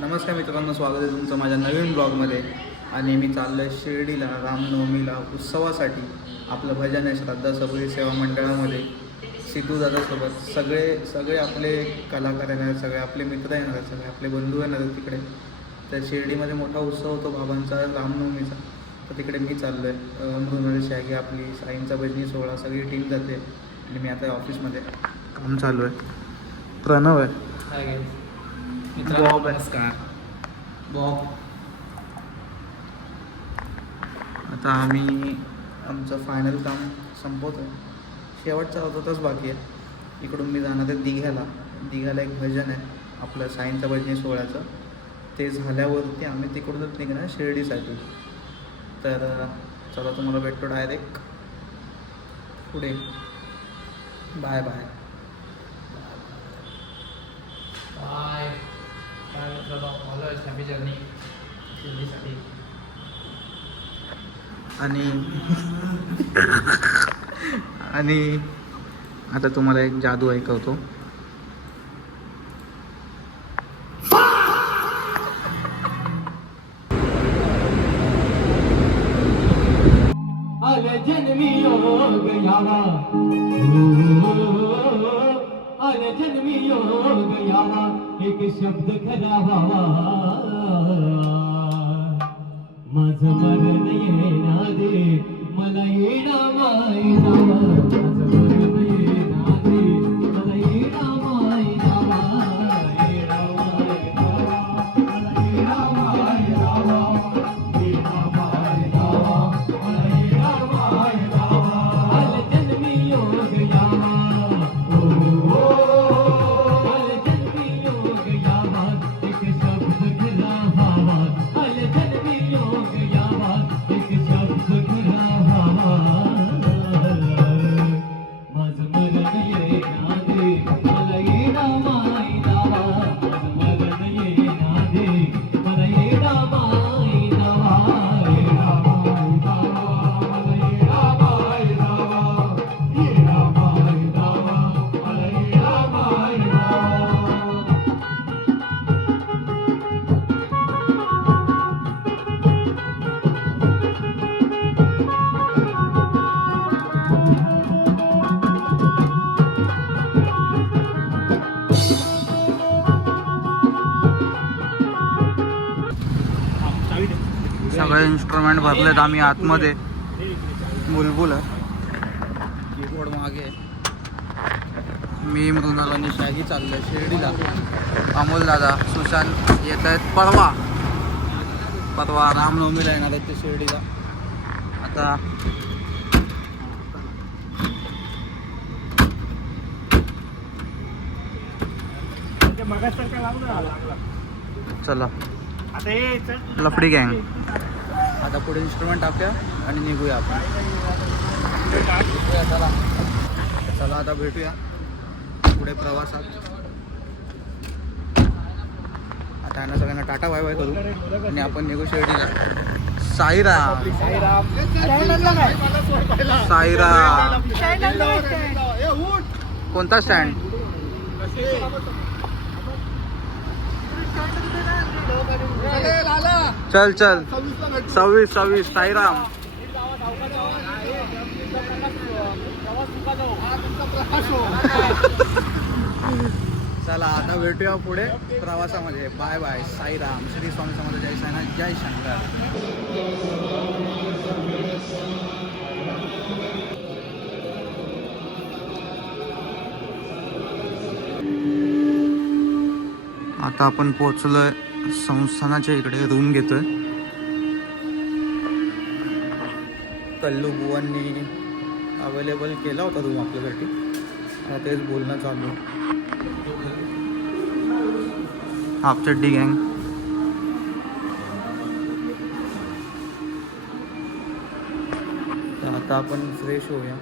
नमस्कार मित्रांनो, स्वागत आहे तुमचं माझ्या नवीन ब्लॉगमध्ये. आणि मी चाललो आहे शिर्डीला रामनवमीला उत्सवासाठी. आपलं भजन आहे श्रद्धा सबरी सेवा मंडळामध्ये. सिद्धू दादासोबत सगळे आपले कलाकार येणार आहेत, सगळे आपले मित्र येणार आहेत, सगळे आपले बंधू येणार आहेत तिकडे. तर शिर्डीमध्ये मोठा उत्सव होतो बाबांचा रामनवमीचा. तर तिकडे मी चाललो आहे. मृणाली शाही आपली साईंचा भजनी सोहळा सगळी टीम जाते. आणि मी आता ऑफिसमध्ये काम चालू आहे. प्रणव आहे, बॉब आहे, बॉब. आता आम्ही आमचं फायनल काम संपवतो आहे. शेवटचा होताच बाकी आहे. इकडून मी जाणार आहे दिघ्याला एक भजन आहे आपलं साईंचा भजनी सोहळ्याचं. ते झाल्यावरती आम्ही तिकडूनच निघणार शिर्डीसाठी. तर चला, तुम्हाला भेटतो डायरेक्ट पुढे. Bye bye bye. काय मित्रांनो, मला हॅपी जर्नी शिर्डीसाठी. आणि आता तुम्हाला एक जादू ऐकवतो. जन्मी योग यावा, जन्मी योग यावा, एक शब्द खरा व्हावा. माझं मरण येना दे, मला येणा माय जावा. माझं मरण येना दे, मला येणा माय जावा. येणा माय जावा, मला येणा माय जावा. येणा माय जावा, मला येणा माय जावा. आल जन्मी योग यावा, आल जन्मी योग यावा, एक शब्द खरा व्हावा. आल जन्मी योग यावा, एक शब्द खरा व्हावा. माझं मरण येना दे, मला येणा माय जावा. माझं मरण येना दे, मला येणा माय जावा. येणा माय जावा, मला येणा माय जावा. येणा माय जावा, मला येणा माय जावा. सगळे इन्स्ट्रुमेंट भरलेत. आम्ही आतमध्ये. बुलबुल आहे, कीबोर्ड मागे आहे. मी मृणाल आणि शाही चाललो आहे शिर्डीला. अमोल दादा, सुशांत येत आहेत परवा रामनवमीला येणार आहेत ते शिर्डीला. आता चला, लफडी गँग. आता पुढे इन्स्ट्रुमेंट टाकूया आणि निघूया आपण. चला आता भेटूया पुढे प्रवासात. आता यांना सगळ्यांना टाटा बाय बाय करू आणि आपण निघू शिर्डीला. साईराम साईराम. कोणता स्टँड? चल 26 साईराम. चला आता भेटूया पुढे प्रवासामध्ये. Bye bye. साईराम. श्री स्वामी समर्थ. जय साईनाथ. जय शंकर. आता आपण पोहोचलोय संस्थानाच्या इकडे. रूम घेतोय. कल्लू बुवांनी अवेलेबल केला होता रूम आपल्यासाठी. आता तेच बोलणं चालू. हाफचड्डी गँग. तर आता आपण फ्रेश होऊया.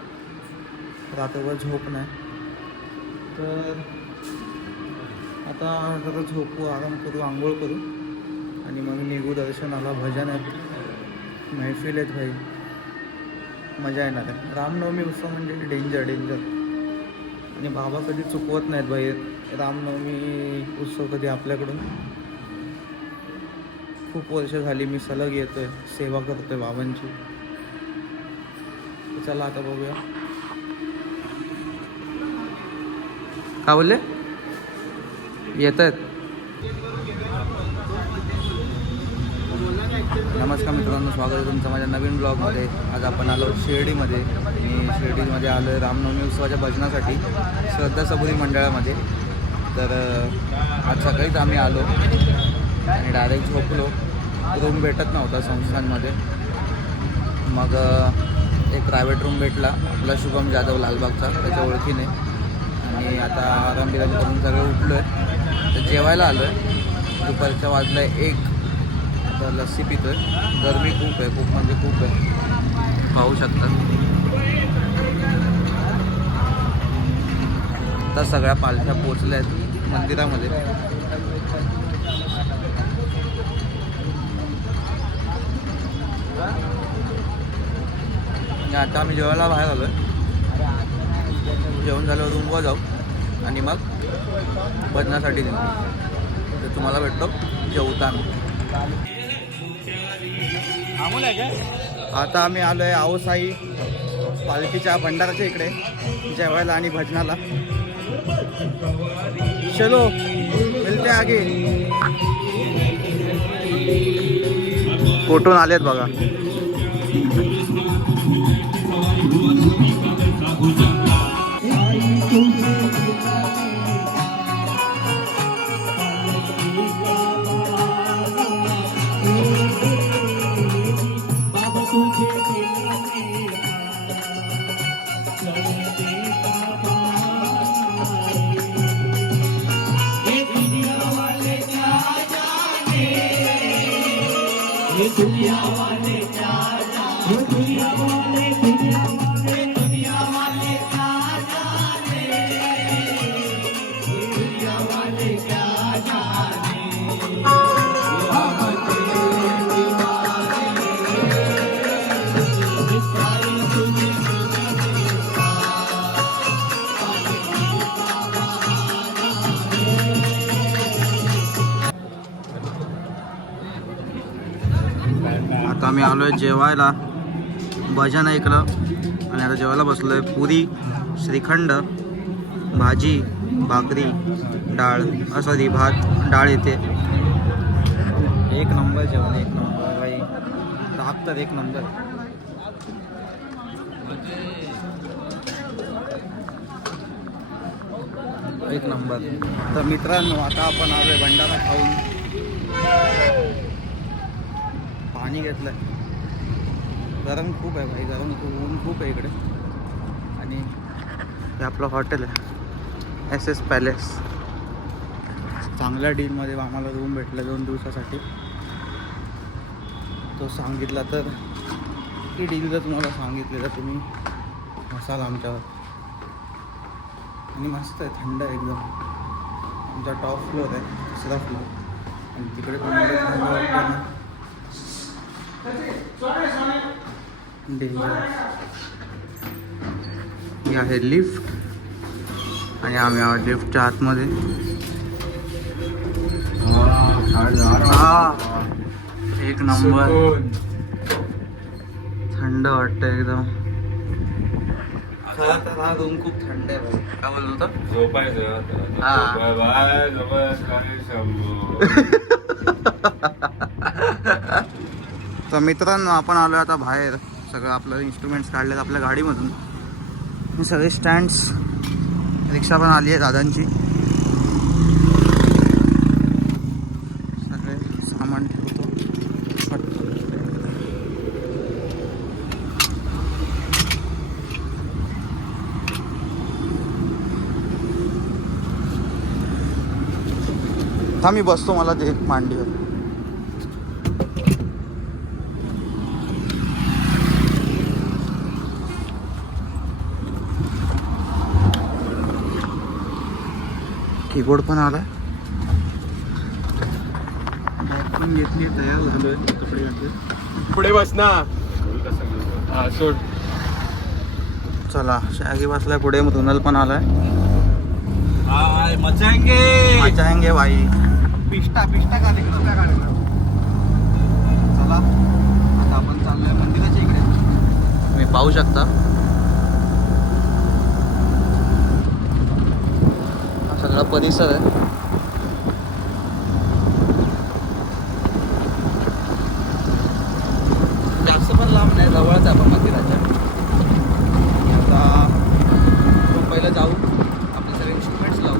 रात्रभर झोप नाही, तर आता जरा झोपू, आराम करू, आंघोळ करू आणि मग निघू दर्शनाला. भजन आहेत, मैफिल आहेत भाई, मजा येणार आहे. रामनवमी उत्सव म्हणजे डेंजर. आणि बाबा कधी चुकवत नाहीत भाई. रामनवमी उत्सव कधी आपल्याकडून खूप वर्ष झाली मी सलग येतोय, सेवा करतोय बाबांची. चला आता बघूया. काय बोलले? येत आहेत. नमस्कार मित्रांनो, स्वागत आहे तुमचं माझ्या नवीन ब्लॉगमध्ये. आज आपण आलो शिर्डीमध्ये आणि शिर्डीमध्ये आलो आहे रामनवमी उत्सवाच्या भजनासाठी श्रद्धा सबुरी मंडळामध्ये. तर आज सकाळीच आम्ही आलो आणि डायरेक्ट झोपलो. रूम भेटत नव्हता संस्थांमध्ये. मग एक प्रायव्हेट रूम भेटला आपला शुभम जाधव लालबागचा, त्याच्या ओळखीने. आणि आता आराम करून सगळे उठलो आहे. तर जेवायला आलो आहे. दुपारच्या वाजलं आहे 1. आता लस्सी पितो आहे. गरमी खूप आहे, खूप म्हणजे खूप आहे, पाहू शकता. आता सगळ्या पालख्या पोचल्या आहेत मंदिरामध्ये. आणि आता आम्ही जेवायला बाहेर आलो आहे. जेवण झाल्यावर रूमवर जाऊ आणि मग भजनासाठी निघू. तर तुम्हाला भेटतो जेवताना. आता आम्ही आलो आहे आओसाई पालखीच्या भंडाराच्या इकडे जेवायला आणि भजनाला. चलो मिळते आगे. कुठून आलेत बघा. आता आम्ही आलो आहे जेवायला. भजन ऐकलं आणि आता जेवायला बसलो आहे. पुरी, श्रीखंड, भाजी, भाकरी, डाळ, असं भात डाळ येते. एक नंबर जेवण, एक नंबर बाई. तर एक नंबर. एक नंबर. तर मित्रांनो, आता आपण आलो आहे भंडारा खाऊन. पाणी घेतलं आहे. गरम खूप आहे भाई, गरम खूप, ऊन खूप आहे इकडे. आणि हे आपलं हॉटेल आहे SS पॅलेस. चांगल्या डीलमध्ये आम्हाला रूम भेटला 2 दिवसासाठी. तो सांगितला तर ती डील जर तुम्हाला सांगितली तर तुम्ही असाल आमच्यावर. आणि मस्त आहे, थंड आहे एकदम. आमचा टॉप फ्लोअर आहे, 3रा फ्लोअर. आणि तिकडे पण थंड वाटतं ना. डेंजर. ही आहे लिफ्ट आणि आम्ही आहोत लिफ्टच्या आतमध्ये. एक नंबर, थंड वाटतं एकदम. खरं तर हा रूम खूप थंड आहे भाई. काय बोलतो तर मित्रांनो, आपण आलो आता बाहेर. सगळं आपलं इन्स्ट्रुमेंट्स काढलेत आपल्या गाडीमधून. हे सगळे स्टँड्स. रिक्षा पण आली आहे दादांची. सगळे सामान ठेवतो. हा मी बसतो, मला ते मांडीवर. कीबोर्ड पण आला. बॅटिंग घेतली, तयार झालोय. कपडे घातले. पुढे बस ना. सोड. चला, शॅगी बसलाय पुढे. मृणाल पण आलाय. मचाएंगे भाई. पिस्टा काढ. चला आता आपण चाललोय मंदिराच्या इकडे. तुम्ही पाहू शकता हा सगळा परिसर आहे. जास्त पण लांब नाही, जवळच आहे आपण मंदिराच्या. आता आपण पहिलं जाऊ, आपले सगळे इन्स्ट्रुमेंट्स लावू,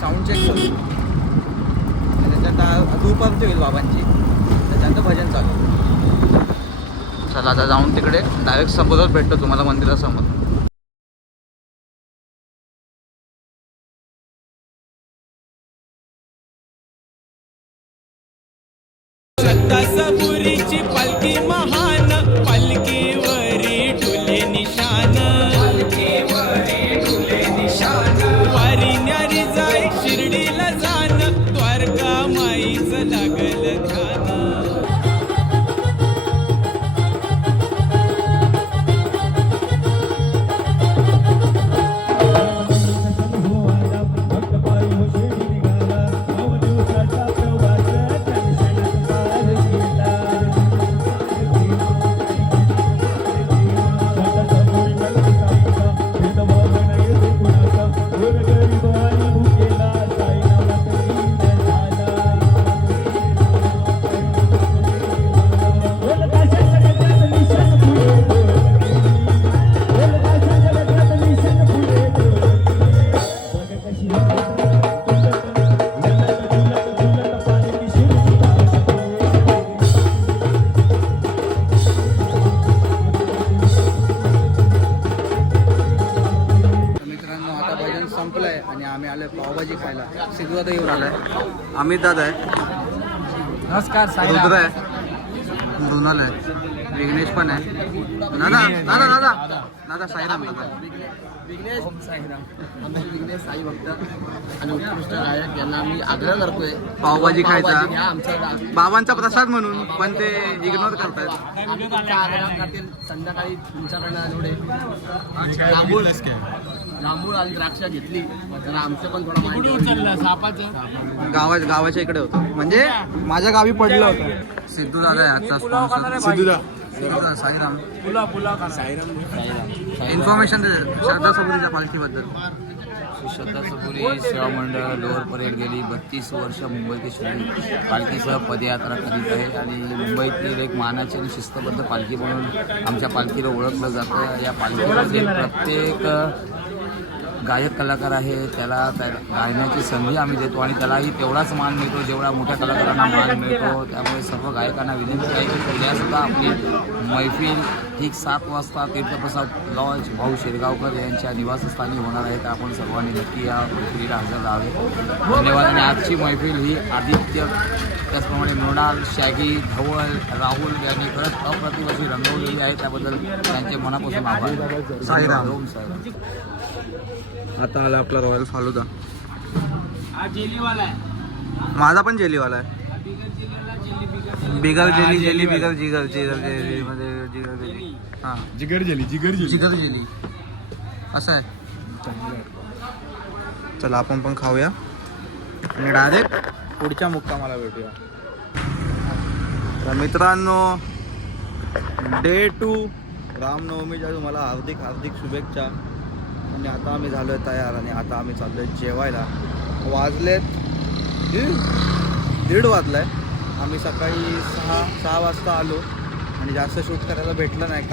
साऊंड चेक करू आणि त्याच्यात धूप आरती होईल बाबांची, त्याच्यानंतर भजन चालू. चला आता जाऊन तिकडे डायरेक्ट समोरच भेटतो तुम्हाला मंदिरासमोर. दसपुरीची पालखी महान, पालखीवरी डुले निशान, वारी न्यारी जाय शिर्डीला जाण, द्वारका माईचं लागल ध्यान. संपलंय आणि आम्ही आलोय पावभाजी खायला. सिद्धू दादा येऊन आलाय, अमित दादा आहे, नमस्कार रुद्र आहे, मृणाल आहे, विघ्नेश पण आहे. दादा दादा दादा दादा साईराम दादा. विघ्नेश साई भक्त आणि उत्कृष्ट गायक यांना आम्ही आग्रह करतोय पावभाजी खायचा घ्या आमचा. बाबांचा प्रसाद म्हणून, पण ते इग्नोर करतात. आम्ही तुमच्या आग्रह खातील संध्याकाळी तुमच्याकडनं एवढे जांभूळ आणि द्राक्ष घेतली तर आमचं पण थोडा माहिती गावाच्या इकडे होतं, म्हणजे माझ्या गावी पडलं होतं. सिद्धू दादा आहे आजचा स्पॉन्सर. सिद्धू दा साईराम इन्फॉर्मेशन श्रद्धा सबुरीच्या पालखीबद्दल. श्रद्धा सबुरी सेवा मंडळ लोअर परेड गेली 32 वर्ष मुंबई ते शिर्डी पालखीसह पदयात्रा करीत आहे आणि मुंबईतील एक मानाची आणि शिस्तबद्ध पालखी म्हणून आमच्या पालखीला ओळखलं जातं. या पालखीमध्ये प्रत्येक गायक कलाकार आहे, त्याला गायण्याची संधी आम्ही देतो आणि त्यालाही तेवढाच मान मिळतो जेवढा मोठ्या कलाकारांना मान मिळतो. त्यामुळे सर्व गायकांना विनंती आहे की उद्यासुद्धा आपली मैफिल ठीक 7 वाजता तीर्थप्रसाद लॉज भाऊ शेरगावकर यांच्या निवासस्थानी होणार आहे. तर आपण सर्वांनी नक्की या मैफिलीला हजर राहावे. धन्यवाद. आणि आजची मैफिल ही आदित्य, त्याचप्रमाणे मृणाल, शॅगी, धवल, राहुल यांनी खरंच अप्रतिम अशी रंगवलेली आहे. त्याबद्दल त्यांचे मनापासून आभार. साईराम. ओम साईराम. आता आला आपला रॉयल फालुदा. माझा पण जेलीवाला आहे. बिगर जेली, जेली बिगर जिगर, जिगर जेली मध्ये जिगर जेली. हां जिगर जेली जिगर जेली असं आहे. चला आपण पण खाऊया आणि डायरेक्ट पुढच्या मुक्कामाला भेटूया. तर मित्रांनो, डे 2 रामनवमीच्या तुम्हाला हार्दिक हार्दिक शुभेच्छा. आणि आता आम्ही झालो आहे तयार आणि आता आम्ही चाललो आहे जेवायला. वाजलेत 1:30 वाजलाय. आम्ही सकाळी 6 वाजता आलो आणि जास्त शूट करायला भेटलं नाही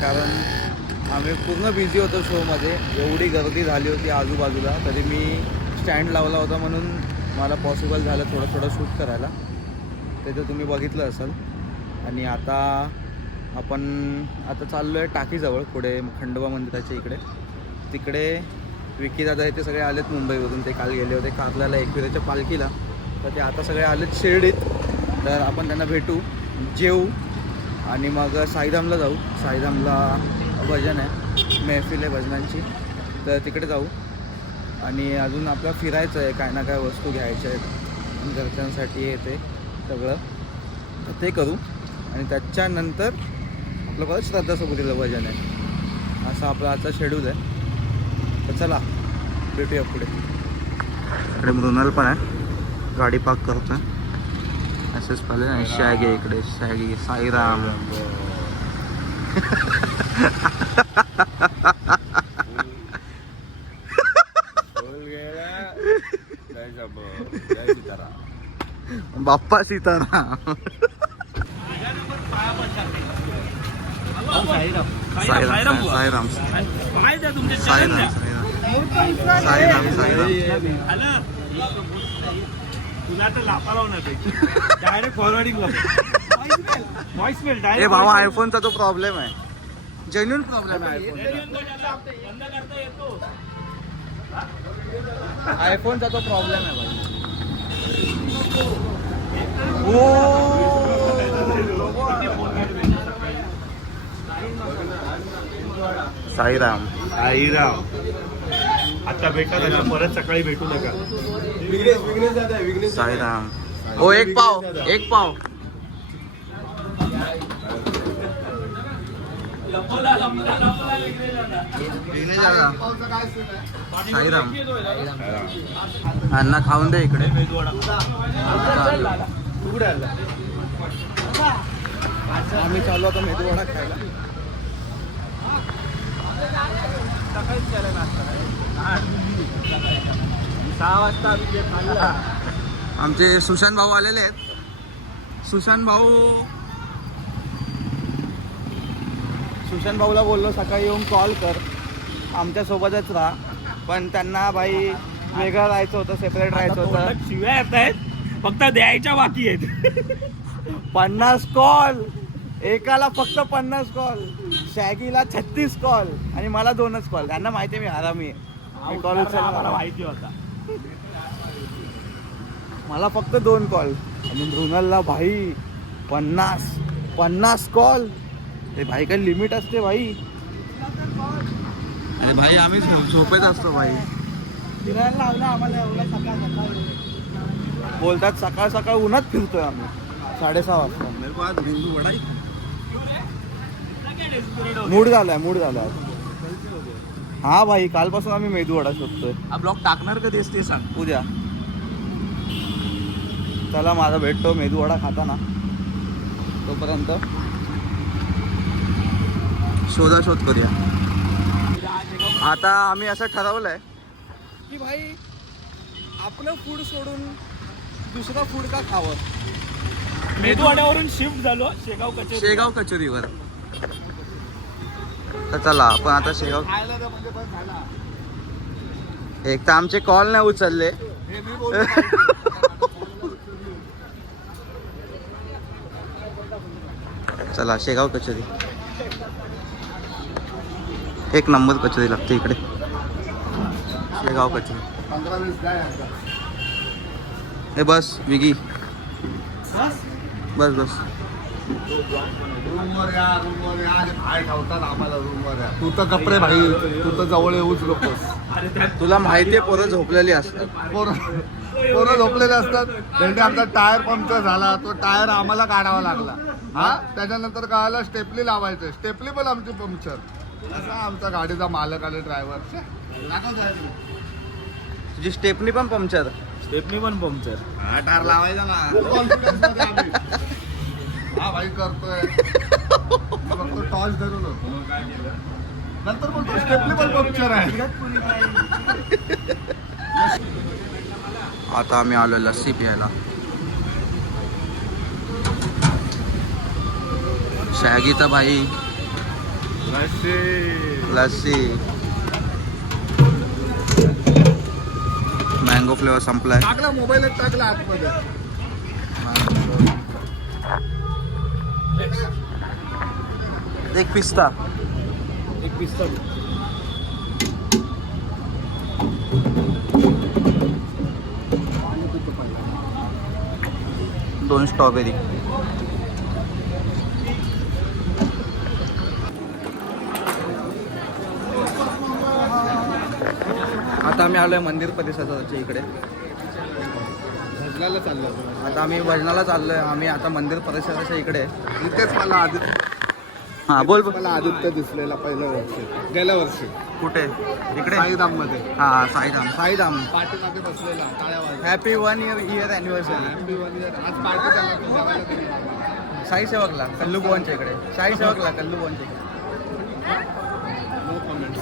कारण आम्ही पूर्ण बिझी होतो शोमध्ये. एवढी गर्दी झाली होती आजूबाजूला, तरी मी स्टँड लावला होता म्हणून मला पॉसिबल झालं थोडं शूट करायला. ते तर तुम्ही बघितलं असेल. आणि आता आपण चाललो आहे टाकीजवळ, पुढे खंडोबा मंदिराच्या इकडे. तिकडे विकीदादा हे ते सगळे आलेत मुंबईवरून. ते काल गेले होते कारल्याला एकविरेच्या पालखीला, तर ते आता सगळे आलेत शिर्डीत. तर आपण त्यांना भेटू, जेवू आणि मग साईधामला जाऊ. साईधामला भजन आहे, महफिल आहे भजनांची, तर तिकडे जाऊ. आणि अजून आपलं फिरायचं आहे, काय ना काय वस्तू घ्यायच्या आहेत घरच्यांसाठी हे ते सगळं, तर ते करू. आणि त्याच्यानंतर आपलं परत श्रद्धा सबुरीला भजन आहे. असं आपलं आजचा शेड्यूल आहे. तर चला भेटूया पुढे. इकडे मृणाल पण आहे, गाडी पार्क करतोय. असंच पाहिजे आणि शॅग आहे इकडे. शॅगी साईराम. बाप्पा सीताराम. साईराम साईराम साईराम साईराम साईराम. तुला तर लापा लावणार डायरेक्ट फॉरवर्डिंग व्हॉइस मेल ए भावा आयफोनचा तो प्रॉब्लेम आहे. जेन्युइन प्रॉब्लेम आहे आयफोनचा तो प्रॉब्लेम आहे भाई. साईराम साईराम. आता भेटा त्याला परत सकाळी भेटू नका. साईराम. ओ एक पाव एक पाव. साईराम अण्णा खाऊन दे इकडे. आम्ही चालू आता मेदूवडा खायला. सकाळीच केला नाश्ता. 6 वाजता आम्ही खाल्ला. आमचे सुशांत भाऊ आलेले आहेत. सुशांत भाऊला बोललो सकाळी येऊन कॉल कर, आमच्यासोबतच राहा. पण त्यांना भाई वेगळं राहायचं होतं, सेपरेट राहायचं होतं. शिव्या येत आहेत फक्त द्यायच्या बाकी आहेत. 50 कॉल एकाला, फक्त 50 कॉल. शॅगीला 36 कॉल आणि मला 2च कॉल. त्यांना माहिती आहे मी हरामी आहे. मी कॉल मला माहिती होता. मला फक्त 2 कॉल आणि मृणालला भाई 50 कॉल. ते भाई काही लिमिट असते भाई. अरे भाई आम्ही झोपेत असतो भाई. फिरायला लावलं आम्हाला एवढा सकाळ. बोलतात सकाळ सकाळ उन्हात फिरतोय आम्ही 6:30 वाजता. मूड झालाय. हा भाई कालपासून आम्ही मेदू वडा शोधतोय. हा ब्लॉग टाकणार कधी असते सांग. उद्या. चला माझा भेटतो मेदू वडा खाताना. तोपर्यंत शोध करूया. आता आम्ही असं ठरवलंय की भाई आपलं फूड सोडून दुसरं फूड का खावं. मेदूवाड्यावरून शिफ्ट झालो शेगाव कचोरीवर. तर चला आपण आता शेगाव. एक तर आमचे कॉल नाही उचलले. चला शेगाव कचोरी. एक नंबर कचोरी लागते इकडे. शेगाव कचोरी. हे बस विगी. बस रूमवर या बाहेर ठेवतात आम्हाला. रूमवर या. तू तर कपडे भाई, तू तर जवळ येऊच नकोस. तुला माहितीये पोरं झोपलेली असतात. पोरं झोपलेले असतात. भेंडे आमचा टायर पंक्चर झाला, तो टायर आम्हाला काढावा लागला. हा त्याच्यानंतर कळालं स्टेपली लावायचं. स्टेपली पण आमची पंक्चर. असा आमचा गाडीचा मालक आणि ड्रायव्हर. तुझी स्टेपनी पण पंक्चर. टायर लावायचा ना. हा भाई करतोय. फक्त टॉर्च धरून होतो. नंतर पण तो स्टेपली पण पंक्चर आहे. आता आम्ही आलो लस्सी प्यायला. शॅगी तर भाई लस्सी. मँगो फ्लेवर संपलाय. टाकला मोबाईलच टाकला आतमध्ये. एक पिस्ता. दोन स्ट्रॉबेरी. आता आम्ही आलोय मंदिर परिसराच्या इकडे. भजनाला चाललो. आता आम्ही भजनाला चाललोय. आम्ही आता मंदिर परिसराच्या इकडे. इथेच मला हा बोल. मला आदित्य दिसलेला पहिल्या वर्षी, गेल्या वर्षी. कुठे इकडे साईधाममध्ये हा साईधाम साईधाम पाठीमागे बसलेला टाळ्या वाजवत. Happy 1 year anniversary Happy one year. आज पार्टी त्याला जेवायला दिली. साई सेवकला कल्लू बुवांच्या इकडे साई सेवकला कल्लू बुवांच्या इकडे No comments.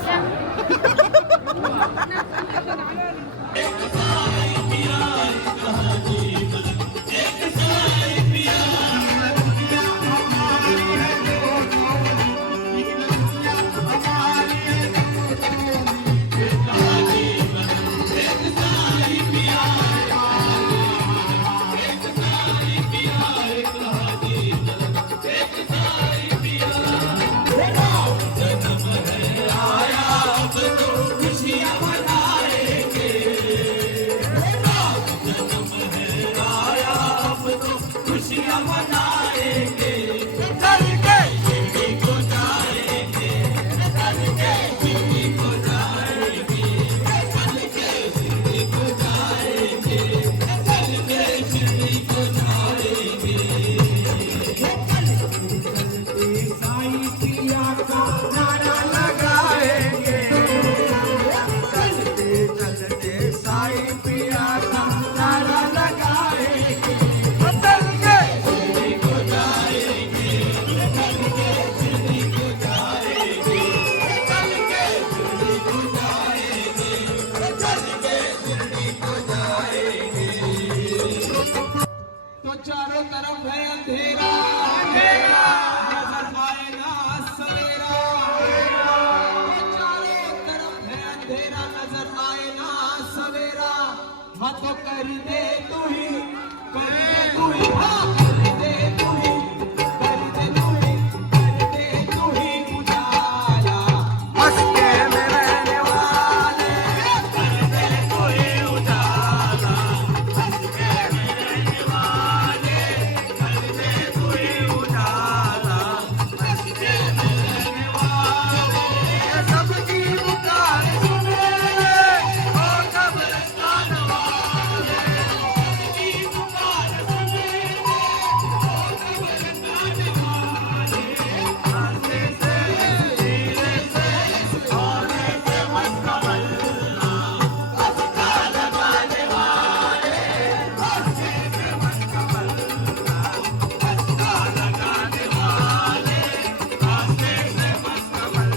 तो चारों तरफ है अंधेरा अंधेरा नजर आए ना सवेरा तो चारों तरफ है अंधेरा नजर आए ना सवेरा हाँ तो कर दे तू ही हाँ कर दे तू ही कर दे तू ही कर दे तू ही उजाला मस्के में रहने वाले कर दे तू ही उजाला सबकी पुकार सुने और कब्रिस्तान वाले सबकी पुकार सुने और कब्रिस्तान वाले हंसने से धीरे से सोने से मस्तमल्ला हंसता लगाने वाले हंसने से मस्तमल्ला हंसता लगाने वाले हंसने से मस्तमल्ला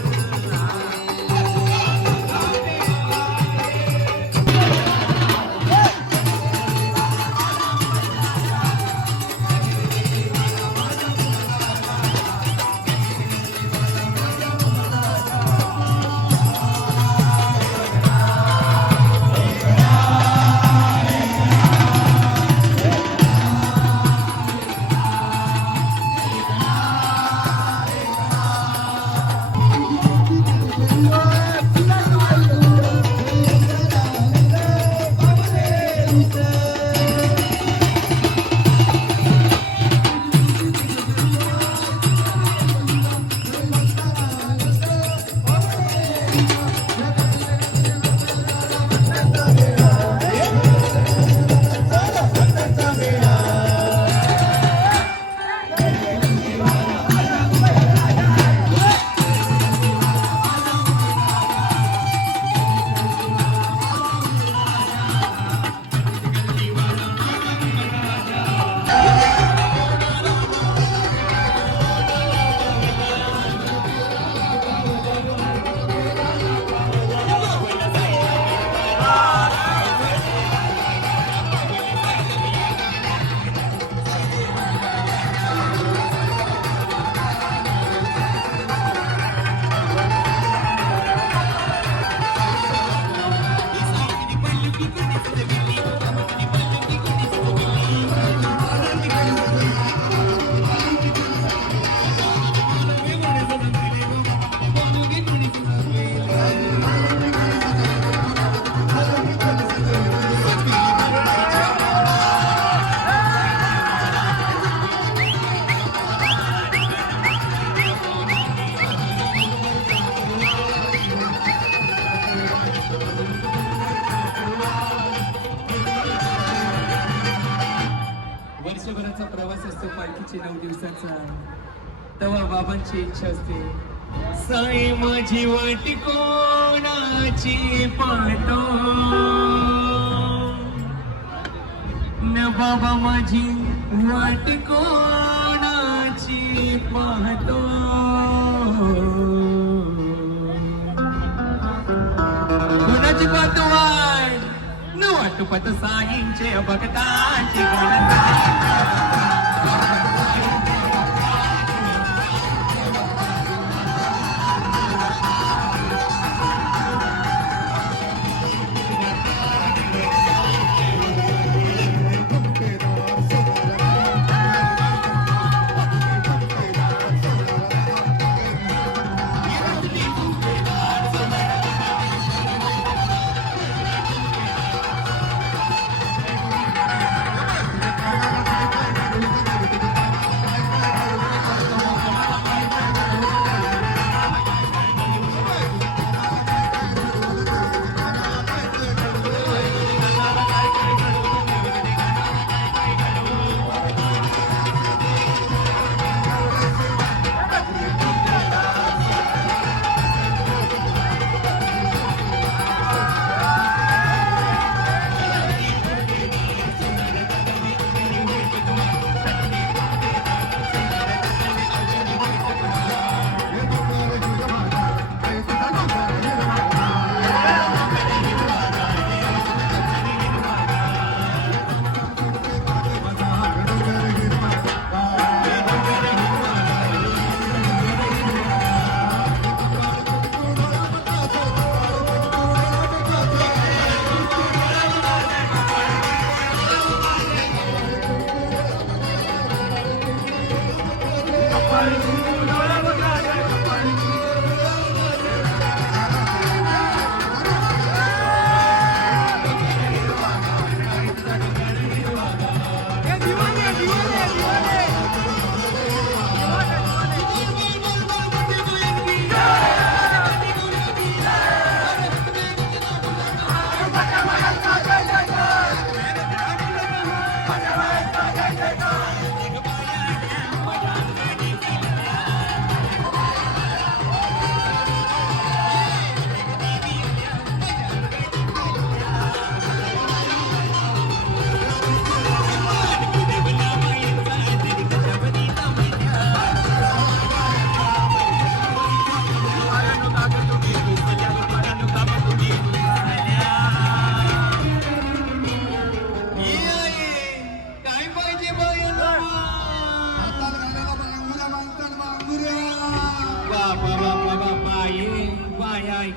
वर्षभराचा प्रवास असतो पालखीची 9 दिवसाचा. तेव्हा बाबांची इच्छा असते साई माझी वाट कोणाची पाहतो न बाबा माझी वाट कोणाची पाहतो कोणाची पाहतो वाट न वाटू पाहतो साईंचे भक्तांची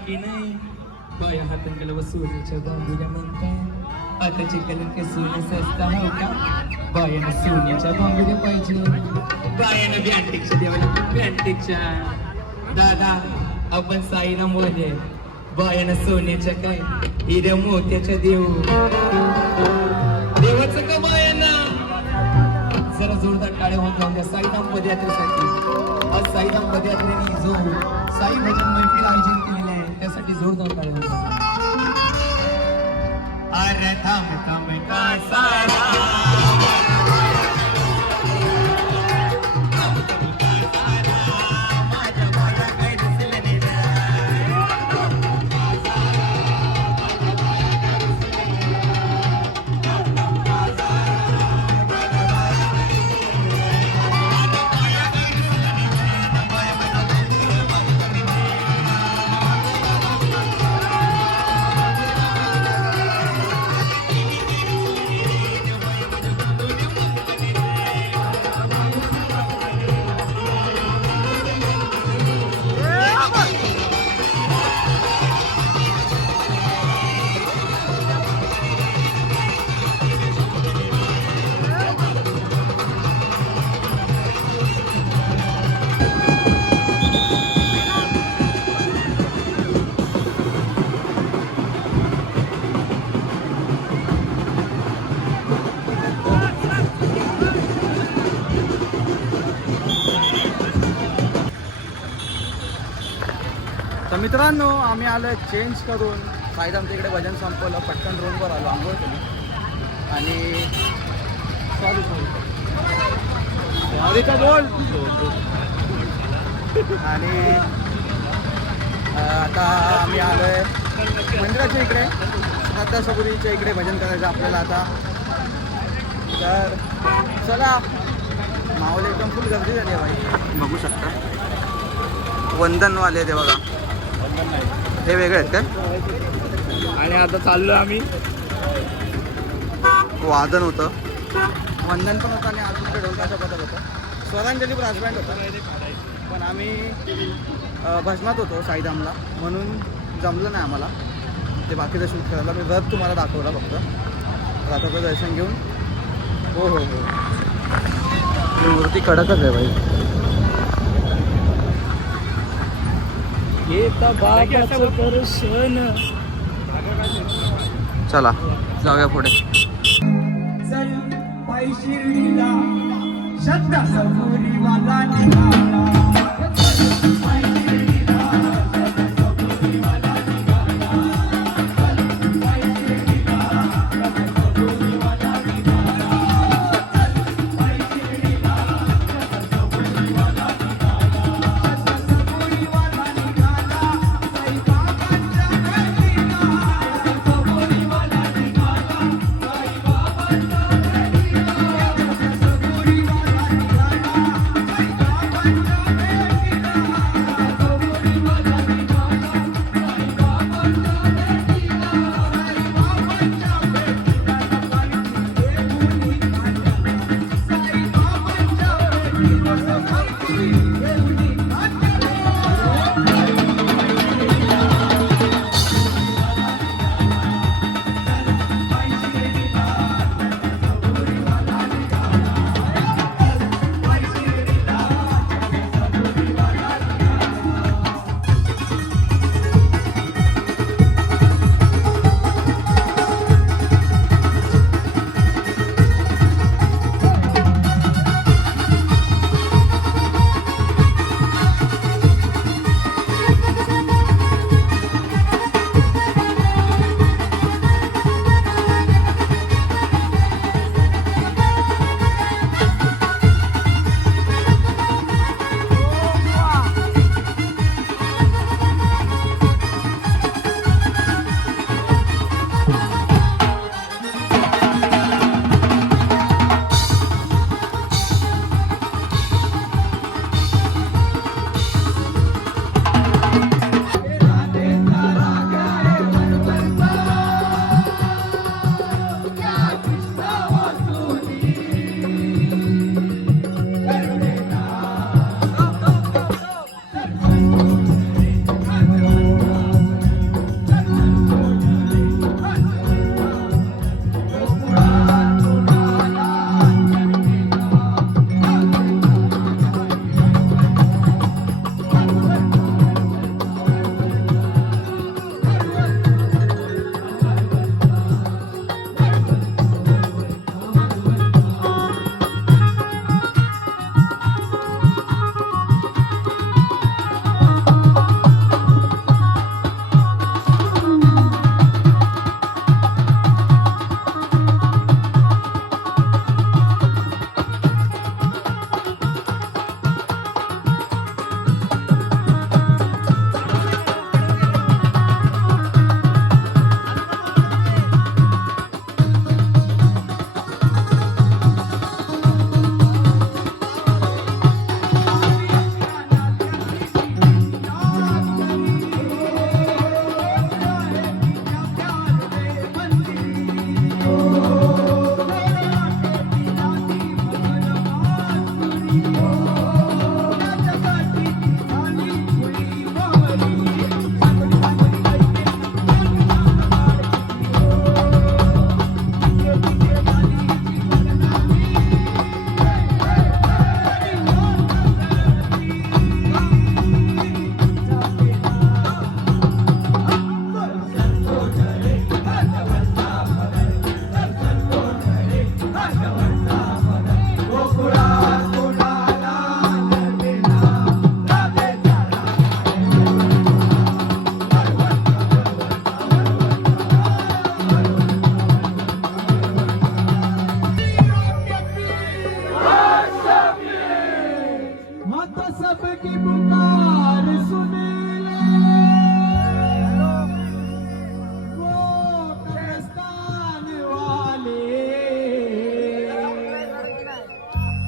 की नाही बाया हातून गेलं सोन्याच्या बांबुल्या म्हणतात आताचे कलंक सोने सस्ता हो का बायानं सोन्याच्या बांबुल्या पाहिजे बायानं बँटिकच्या देवाला बँटिकच्या दादा आपण साईना मोरे बायानं सोन्याच्या काय हिऱ्या मोत्याच्या देऊ देवाचं का बायाना जरा जोरदार टाळ्या होत जाऊन द्या साईनाम पदयात्रेसाठी आज साईनाम पदयात्रेने जो साई भजन मैफिल आयोजन केलेलं आहे त्यासाठी जोरदार टाळ्या होत अरे थांब थांब का सारा तर मित्रांनो आम्ही आलो चेंज करून साईदामच्या इकडे भजन संपवलं पटकन रूमवर आलो आंघोळ केली आणि सॉरी का बोल आणि आता आम्ही आलो आहे मंदिराच्या इकडे, श्रद्धा सबुरीच्या इकडे भजन करायचं आपल्याला आता. तर चला, माहोल एकदम फुल गर्दी झाली आहे भाई, बघू शकता. वंदनवाले ते बघा, हे वेगळे आहेत काय. आणि आता चाललो आम्ही, वादन होतं, वंदन पण होतं आणि अजून ते ढोलकाचा पथक होतं. स्वरांजली ब्रास बँड होता, पण आम्ही भजनात होतो साईधामला, म्हणून जमलं नाही आम्हाला ते बाकीचं शूट करायला. मी रथ तुम्हाला दाखवला फक्त, रथाचं दर्शन घेऊन. हो हो हो, ही मूर्ती कडकच आहे भाई. चला जाऊया पुढे. चल पायी शिर्डीला श्रद्धा सबुरीवाला निघाला.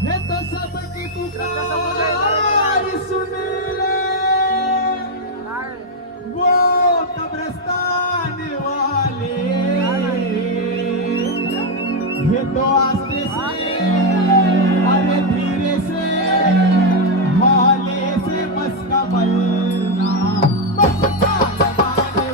हे तो सबकी पुकार सुन ले वो कब्रिस्तान वाले ये तो आस्ते से अरे धीरे से हौले से मस्का बलना मस्का दबाने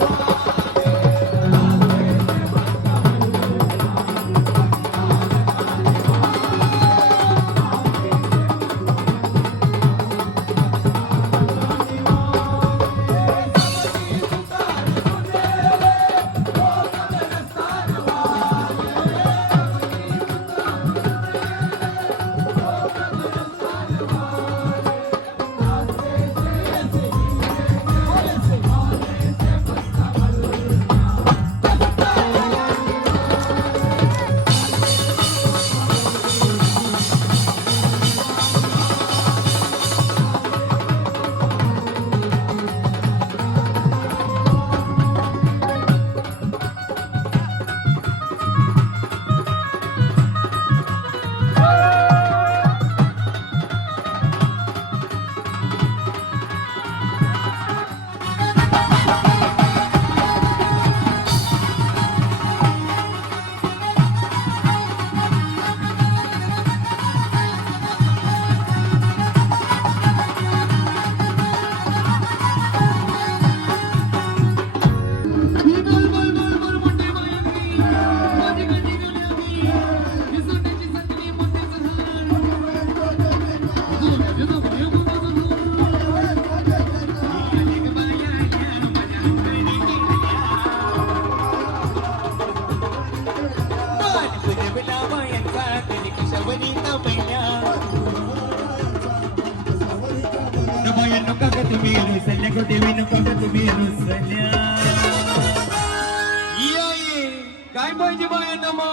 काय पाहिजे बायांना मग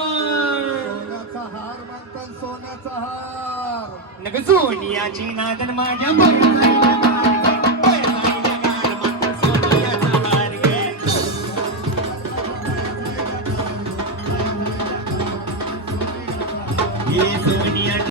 सोन्याचा हार म्हणतात, सोन्याचा हार. नग सोनियाची नादन माझ्या ये